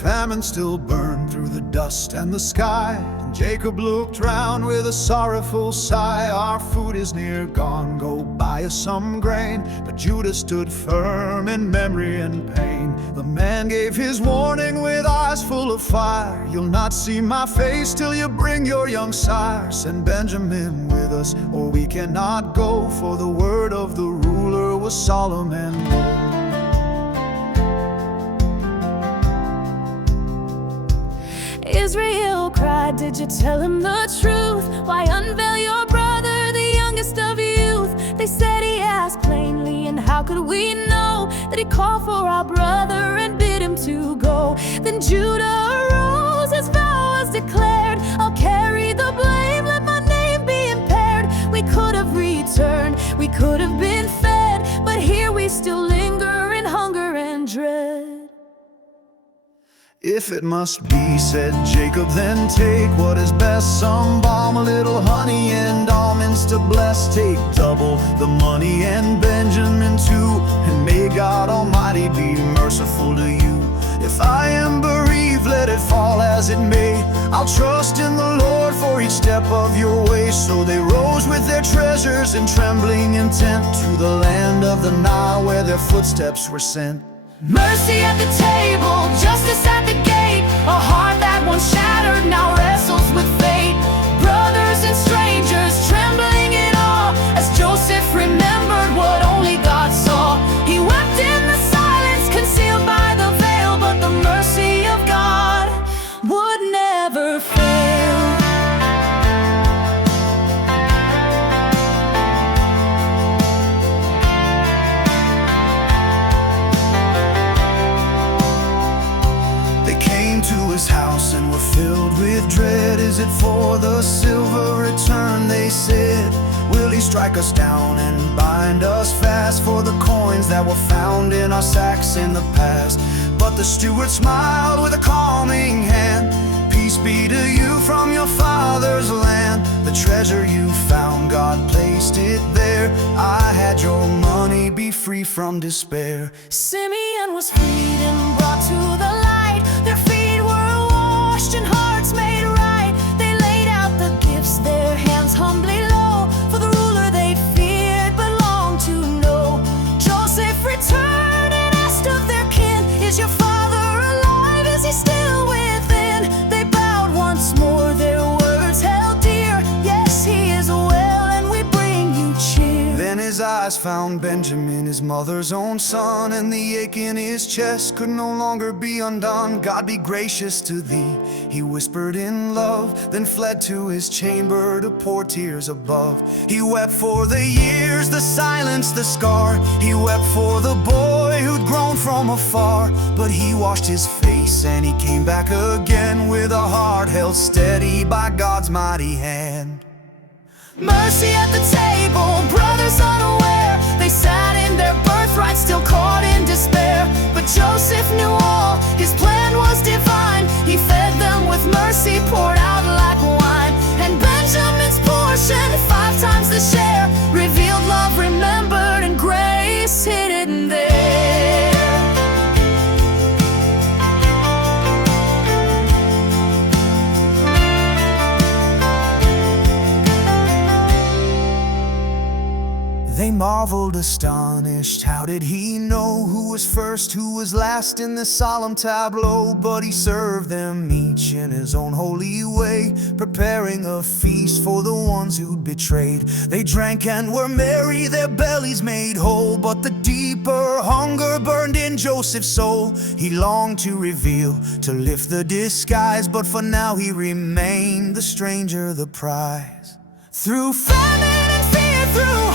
famine still burned through the dust and the sky. And Jacob looked round with a sorrowful sigh. Our food is near gone, go buy us some grain. But Judah stood firm in memory and pain. The man gave his warning with eyes full of fire. You'll not see my face till you bring your young sire. Send Benjamin with us, or we cannot go, for the word of the ruler was solemn and bold. Israel cried, did you tell him the truth? Why unveil your brother, the youngest of youth? They said he asked plainly, and how could we know that he called for our brother and bid him to go? Then Judah arose, his vow was declared, I'll carry the blame, let my name be impaired. We could have returned, we could have been fed, but here we still linger in hunger and dread. If it must be, said Jacob, then take what is best, some balm, a little honey, and almonds to bless. Take double the money and Benjamin too, and may God Almighty be merciful to you. If I am bereaved, let it fall as it may. I'll trust in the Lord for each step of your way. So they rose with their treasures in trembling intent to the land of the Nile, where their footsteps were sent. Mercy at the table, justice at the gate. A heart that once shattered now wrestles with fate. Brothers and strangers trembling in awe, as Joseph remembered what only God saw. He wept in the silence concealed by the veil, but the mercy of God would never fail. To his house and were filled with dread. Is it for the silver return, they said? Will he strike us down and bind us fast for the coins that were found in our sacks in the past? But the steward smiled with a calming hand. Peace be to you from your father's land. The treasure you found, God placed it there. I had your money, be free from despair. Simeon was freed and brought to the light. Their feet were washed and hearts made right. They laid out the gifts, their hands humbly low, for the ruler they feared but longed to know. Joseph returned and asked of their kin, is your father alive? Is he still within? They bowed once more, their words held dear. Yes, he is well, and we bring you cheer. Then his eyes found Benjamin, his mother's own son, and the ache in his chest could no longer be undone. God be gracious to thee, he whispered in love, then fled to his chamber to pour tears above. He wept for the years, the silence, the scar. He wept for the boy who'd grown from afar. But he washed his face and he came back again, with a heart held steady by God's mighty hand. Mercy at the table, brothers unaware. They sat in their birthright, still caught in despair. But Joseph knew all, his plan was divine. He fed them with mercy poured out like wine. And Benjamin's portion, 5 times the share, revealed love remembered and grace hidden there. They marveled astonished, how did he know who was first, who was last in this solemn tableau? But he served them each in his own holy way, preparing a feast for the ones who'd betrayed. They drank and were merry, their bellies made whole. But the deeper hunger burned in Joseph's soul. He longed to reveal, to lift the disguise, but for now he remained the stranger, the prize. Through famine and fear, through